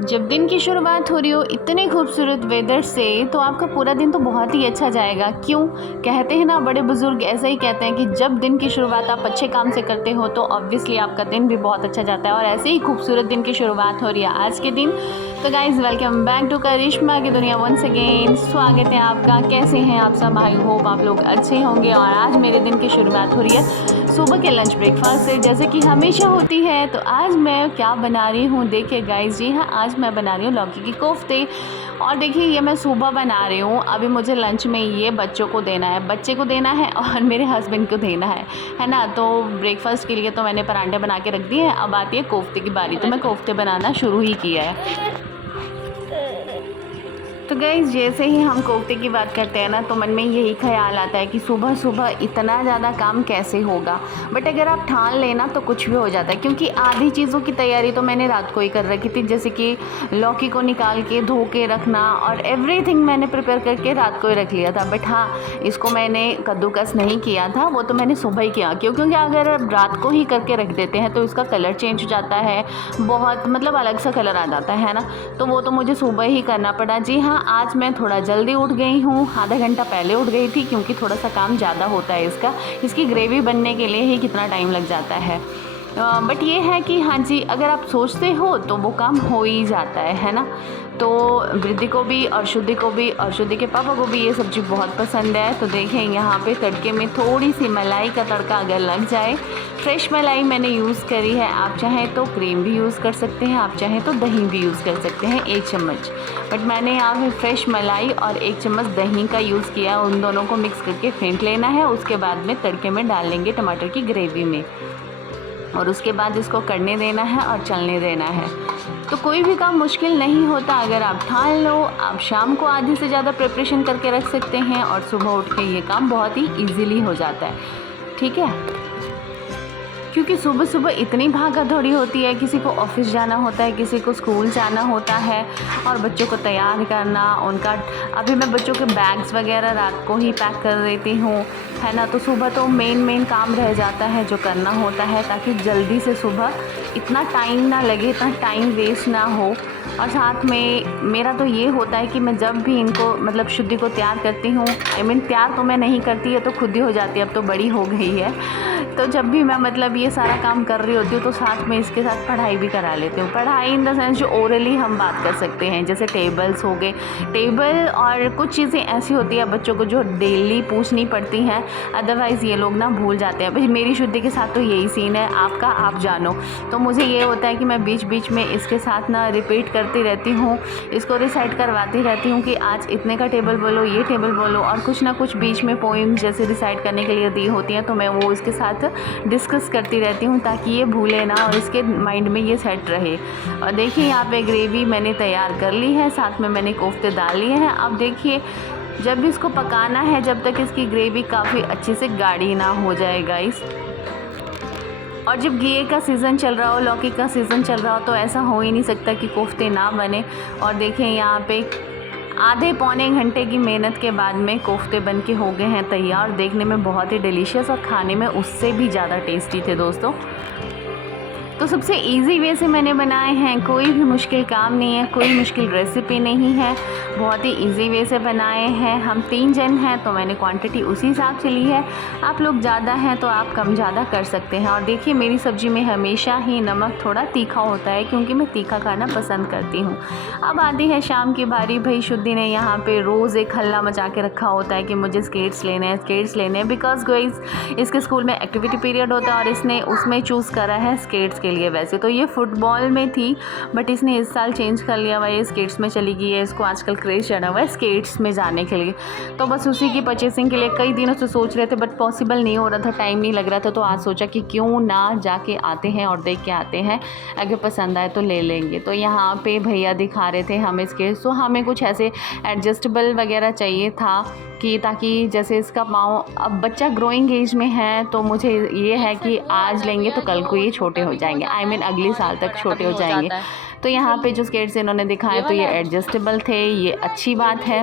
जब दिन की शुरुआत हो रही हो इतने खूबसूरत वेदर से तो आपका पूरा दिन तो बहुत ही अच्छा जाएगा। क्यों कहते हैं ना, बड़े बुजुर्ग ऐसा ही कहते हैं कि जब दिन की शुरुआत आप अच्छे काम से करते हो तो ऑब्वियसली आपका दिन भी बहुत अच्छा जाता है। और ऐसे ही खूबसूरत दिन की शुरुआत हो रही है आज के दिन। तो गाइज वेलकम बैक टू करिश्मा की दुनिया वंस अगेन। स्वागत है आपका। कैसे हैं आप सब? आई होप आप लोग अच्छे होंगे। और आज मेरे दिन की शुरुआत हो रही है सुबह के लंच ब्रेकफास्ट से, जैसे कि हमेशा होती है। तो आज मैं क्या बना रही हूँ देखिए गाइज, जी हाँ, आज मैं बना रही हूँ लौकी की कोफ्ते। और देखिए ये मैं सुबह बना रही हूँ। अभी मुझे लंच में ये बच्चों को देना है, बच्चे को देना है और मेरे हस्बैंड को देना है ना। तो ब्रेकफास्ट के लिए तो मैंने परांठे बना के रख दिए हैं। अब आती है कोफ्ते की बारी, तो मैं कोफ्ते बनाना शुरू ही किया है। तो गाइस जैसे ही हम कोफ्ते की बात करते हैं ना, तो मन में यही ख्याल आता है कि सुबह सुबह इतना ज़्यादा काम कैसे होगा। बट अगर आप ठान लेना तो कुछ भी हो जाता है, क्योंकि आधी चीज़ों की तैयारी तो मैंने रात को ही कर रखी थी। जैसे कि लौकी को निकाल के धो के रखना और एवरीथिंग मैंने प्रिपेयर करके रात को ही रख लिया था। बट हाँ, इसको मैंने कद्दूकस नहीं किया था, वो तो मैंने सुबह ही किया। क्योंकि अगर आप रात को ही करके रख देते हैं तो इसका कलर चेंज हो जाता है, बहुत मतलब अलग सा कलर आ जाता है ना। तो वो तो मुझे सुबह ही करना पड़ा। जी हाँ, आज मैं थोड़ा जल्दी उठ गई हूँ, आधा घंटा पहले उठ गई थी, क्योंकि थोड़ा सा काम ज़्यादा होता है इसकी ग्रेवी बनने के लिए ही कितना टाइम लग जाता है। बट ये है कि हाँ जी, अगर आप सोचते हो तो वो काम हो ही जाता है ना। तो वृद्धि को भी और शुद्धि को भी और शुद्धि के पापा को भी ये सब्ज़ी बहुत पसंद है। तो देखें यहाँ पे तड़के में थोड़ी सी मलाई का तड़का अगर लग जाए, फ्रेश मलाई मैंने यूज़ करी है। आप चाहें तो क्रीम भी यूज़ कर सकते हैं, आप चाहें तो दही भी यूज़ कर सकते हैं 1 चम्मच। बट मैंने यहाँ पे फ्रेश मलाई और 1 चम्मच दही का यूज़ किया। उन दोनों को मिक्स करके फेंट लेना है। उसके बाद में तड़के में डाल लेंगे टमाटर की ग्रेवी में, और उसके बाद इसको करने देना है और चलने देना है। तो कोई भी काम मुश्किल नहीं होता अगर आप ठान लो। आप शाम को आधी से ज़्यादा प्रिपरेशन करके रख सकते हैं और सुबह उठ के ये काम बहुत ही इजीली हो जाता है। ठीक है, क्योंकि सुबह सुबह इतनी भागा दौड़ी होती है, किसी को ऑफिस जाना होता है, किसी को स्कूल जाना होता है, और बच्चों को तैयार करना उनका। अभी मैं बच्चों के बैग्स वगैरह रात को ही पैक कर देती हूँ, है ना। तो सुबह तो मेन काम रह जाता है जो करना होता है, ताकि जल्दी से सुबह इतना टाइम ना लगे, इतना टाइम वेस्ट ना हो। और साथ में मेरा तो ये होता है कि मैं जब भी इनको मतलब शुद्धि को तैयार करती हूँ, तैयार तो मैं नहीं करती है, तो खुद ही हो जाती है, अब तो बड़ी हो गई है। तो जब भी मैं मतलब ये सारा काम कर रही होती हूँ तो साथ में इसके साथ पढ़ाई भी करा लेती हूँ। पढ़ाई इन द सेंस जो ओरली हम बात कर सकते हैं, जैसे टेबल्स हो गए, टेबल और कुछ चीज़ें ऐसी होती है बच्चों को जो डेली पूछनी पड़ती हैं, अदरवाइज़ ये लोग ना भूल जाते हैं। भाई मेरी शुद्धि के साथ तो यही सीन है, आपका आप जानो। तो मुझे ये होता है कि मैं बीच बीच में इसके साथ ना रिपीट करती रहती हूँ, इसको रिसाइट करवाती रहती हूँ कि आज इतने का टेबल बोलो, ये टेबल बोलो, और कुछ ना कुछ बीच में पोइम जैसे रिसाइट करने के लिए दी होती हैं, तो मैं वो इसके साथ डिस्कस करती रहती हूँ ताकि ये भूले ना और इसके माइंड में ये सेट रहे। और देखिए यहाँ पे ग्रेवी मैंने तैयार कर ली है, साथ में मैंने कोफ्ते डाल लिए हैं। अब देखिए जब भी इसको पकाना है, जब तक इसकी ग्रेवी काफ़ी अच्छे से गाढ़ी ना हो जाए गाइस। और जब घी का सीज़न चल रहा हो, लौकी का सीज़न चल रहा हो, तो ऐसा हो ही नहीं सकता कि कोफ्ते ना बने। और देखें यहाँ पे आधे पौने घंटे की मेहनत के बाद में कोफ्ते बन के हो गए हैं तैयार। देखने में बहुत ही डिलीशियस और खाने में उससे भी ज़्यादा टेस्टी थे दोस्तों। तो सबसे इजी वे से मैंने बनाए हैं, कोई भी मुश्किल काम नहीं है, कोई मुश्किल रेसिपी नहीं है, बहुत ही इजी वे से बनाए हैं। हम 3 जन हैं तो मैंने क्वांटिटी उसी हिसाब से ली है। आप लोग ज़्यादा हैं तो आप कम ज़्यादा कर सकते हैं। और देखिए मेरी सब्ज़ी में हमेशा ही नमक थोड़ा तीखा होता है, क्योंकि मैं तीखा खाना पसंद करती हूँ। अब आती है शाम की बारी। भाई शुद्धि ने यहाँ पर रोज़ एक हल्ला मचा के रखा होता है कि मुझे स्केट्स लेने हैं, बिकॉज गाइस इसके स्कूल में एक्टिविटी पीरियड होता है और इसने उसमें चूज़ करा है स्केट्स के लिए। वैसे तो ये फुटबॉल में थी, बट इसने इस साल चेंज कर लिया हुआ है, ये स्केट्स में चली गई है। इसको आजकल क्रेज़ चढ़ा हुआ है स्केट्स में जाने के लिए। तो बस उसी की परचेसिंग के लिए कई दिनों से सोच रहे थे, बट पॉसिबल नहीं हो रहा था, टाइम नहीं लग रहा था। तो आज सोचा कि क्यों ना जाके आते हैं और देख के आते हैं, अगर पसंद आए तो ले लेंगे। तो यहाँ पे भैया दिखा रहे थे हमें स्केट्स, तो हमें कुछ ऐसे एडजस्टेबल वगैरह चाहिए था कि ताकि जैसे इसका पाँव, अब बच्चा ग्रोइंग एज में है, तो मुझे ये है कि आज लेंगे तो कल को ये छोटे हो जाएंगे, अगले साल तक छोटे हो जाएंगे। तो यहाँ पे जो स्केट्स इन्होंने दिखाए तो ये एडजस्टेबल थे, ये अच्छी बात है।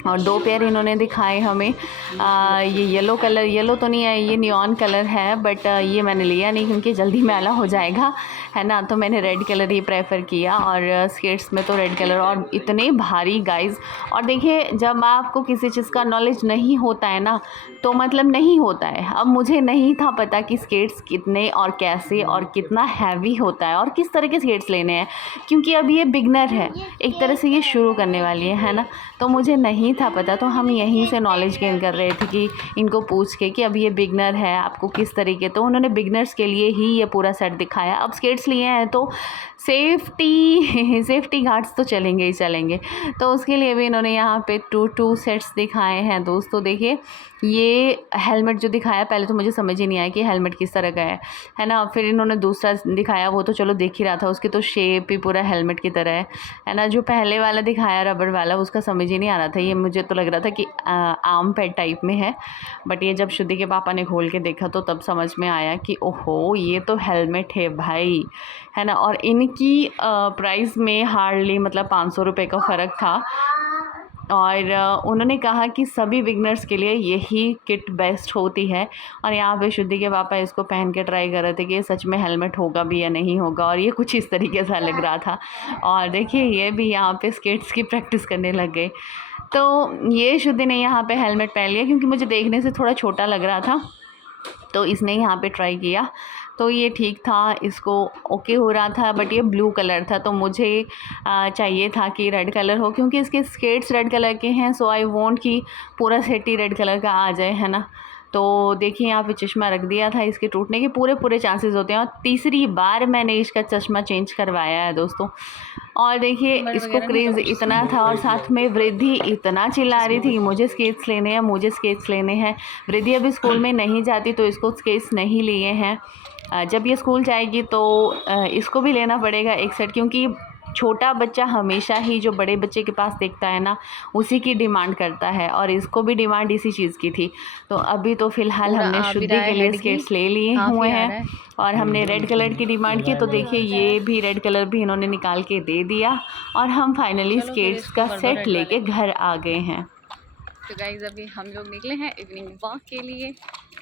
और 2 पेयर इन्होंने दिखाए हमें। ये येलो कलर, येलो तो नहीं है, ये नियॉन कलर है, बट ये मैंने लिया नहीं क्योंकि जल्दी मैला हो जाएगा, है ना। तो मैंने रेड कलर ही प्रेफर किया, और स्केट्स में तो रेड कलर, और इतने भारी गाइस। और देखिए, जब आपको किसी चीज़ का नॉलेज नहीं होता है ना, तो मतलब नहीं होता है। अब मुझे नहीं था पता कि स्केट्स कितने और कैसे और कितना हैवी होता है, और किस तरह के स्केट्स लेने हैं, क्योंकि अब ये बिगनर है, एक तरह से ये शुरू करने वाली है ना। तो मुझे नहीं था पता, तो हम यहीं से नॉलेज गेन कर रहे थे कि इनको पूछ के कि अब ये बिगनर है, आपको किस तरीके, तो उन्होंने बिगनर्स के लिए ही ये पूरा सेट दिखाया। अब स्केट्स लिए हैं तो सेफ्टी गार्ड्स तो चलेंगे ही चलेंगे, तो उसके लिए भी इन्होंने यहाँ पे 2 सेट्स दिखाए हैं दोस्तों। देखिए, ये हेलमेट जो दिखाया, पहले तो मुझे समझ ही नहीं आया कि हेलमेट किस तरह का है ना। फिर इन्होंने दूसरा दिखाया, वो तो चलो देख ही रहा था, उसकी तो शेप ही पूरा हेलमेट की तरह है ना। जो पहले वाला दिखाया रबड़ वाला, उसका समझ ही नहीं आ रहा था, ये मुझे तो लग रहा था कि आर्म पैड टाइप में है, बट ये जब श्रुति के पापा ने खोल के देखा तो तब समझ में आया कि ओहो, ये तो हेलमेट है भाई, है ना। और इनकी प्राइस में हार्डली मतलब 500 रुपये का फ़र्क था, और उन्होंने कहा कि सभी बिगनर्स के लिए यही किट बेस्ट होती है। और यहाँ पे श्रुति के पापा इसको पहन के ट्राई कर रहे थे कि ये सच में हेलमेट होगा भी या नहीं होगा, और ये कुछ इस तरीके से लग रहा था। और देखिए, ये भी यहाँ पे स्केट्स की प्रैक्टिस करने लग गए। तो ये श्रुति ने यहाँ पे हेलमेट पहन लिया, क्योंकि मुझे देखने से थोड़ा छोटा लग रहा था, तो इसने यहाँ पे ट्राई किया, तो ये ठीक था, इसको ओके हो रहा था। बट ये ब्लू कलर था, तो मुझे चाहिए था कि रेड कलर हो, क्योंकि इसके स्केट्स रेड कलर के हैं, सो आई वॉन्ट कि पूरा सेट ही रेड कलर का आ जाए, है ना। तो देखिए, यहाँ पे चश्मा रख दिया था, इसके टूटने के पूरे चांसेस होते हैं, और तीसरी बार मैंने इसका चश्मा चेंज करवाया है दोस्तों। और देखिए, इसको क्रेज़ इतना था, और साथ में वृद्धि इतना चिल्ला रही थी, मुझे स्केट्स लेने हैं, मुझे स्केट्स लेने हैं। वृद्धि अभी स्कूल में नहीं जाती, तो इसको स्केट्स नहीं लिए हैं। जब ये स्कूल जाएगी तो इसको भी लेना पड़ेगा एक सेट, क्योंकि छोटा बच्चा हमेशा ही जो बड़े बच्चे के पास देखता है ना, उसी की डिमांड करता है, और इसको भी डिमांड इसी चीज़ की थी। तो अभी तो फ़िलहाल हमने शुद्धि के लिए स्केट्स ले लिए हुए हैं, और हमने रेड कलर की डिमांड की, तो देखिए ये भी रेड कलर भी इन्होंने निकाल के दे दिया, और हम फाइनली स्केट्स का सेट लेके घर आ गए हैं। तो गाइज़, अभी हम लोग निकले हैं इवनिंग वॉक के लिए,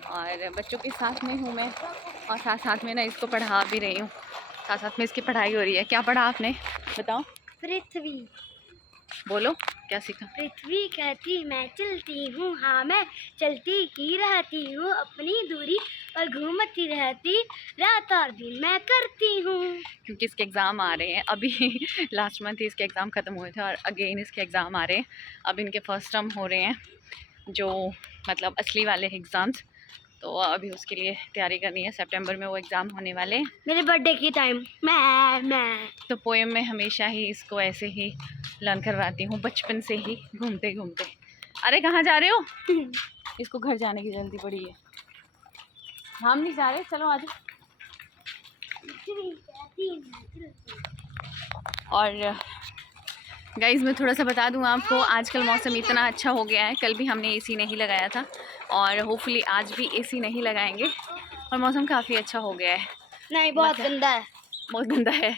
और बच्चों के साथ में हूँ मैं, और साथ में ना इसको पढ़ा भी रही हूँ, साथ में इसकी पढ़ाई हो रही है। क्या पढ़ा आपने, बताओ? पृथ्वी। बोलो, क्या सीखा? पृथ्वी कहती मैं चलती हूँ, हाँ मैं चलती ही रहती हूँ, अपनी दूरी पर घूमती रहती, रात और दिन मैं करती हूँ। क्योंकि इसके एग्ज़ाम आ रहे हैं अभी लास्ट मंथ ही इसके एग्ज़ाम ख़त्म हुए थे, और अगेन इसके एग्ज़ाम आ रहे हैं। अब इनके फर्स्ट टर्म हो रहे हैं, जो मतलब असली वाले एग्ज़ाम्स, तो अभी उसके लिए तैयारी करनी है। सितंबर में वो एग्ज़ाम होने वाले हैं, मेरे बर्थडे की टाइम। मैं तो पोएम में हमेशा ही इसको ऐसे ही लर्न करवाती हूँ, बचपन से ही, घूमते घूमते। अरे कहाँ जा रहे हो? इसको घर जाने की जल्दी पड़ी है। हम नहीं जा रहे, चलो आ जाओ। और गाइज़, मैं थोड़ा सा बता दूं आपको, आजकल मौसम इतना अच्छा हो गया है। कल भी हमने एसी नहीं लगाया था, और होपफुली आज भी एसी नहीं लगाएंगे, और मौसम काफ़ी अच्छा हो गया है। नहीं, बहुत गंदा है, बहुत गंदा है।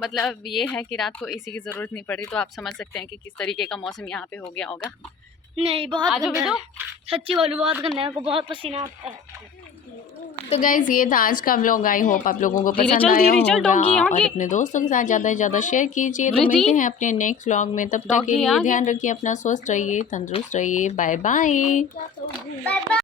मतलब ये है कि रात को एसी की ज़रूरत नहीं पड़ रही, तो आप समझ सकते हैं कि किस तरीके का मौसम यहाँ पे हो गया होगा। नहीं बहुत गंदा है, सच्ची बोलूं बहुत गंदा है, मेरे को बहुत पसीना आता है। तो गाइज़, ये था आज का व्लॉग। आई होप आप लोगों को पसंद आया होगा, और अपने दोस्तों के साथ ज़्यादा से ज़्यादा शेयर कीजिए। तो मिलते हैं अपने नेक्स्ट व्लॉग में, तब तक के लिए ध्यान रखिए अपना, स्वस्थ रहिए, तंदुरुस्त रहिए। Bye bye.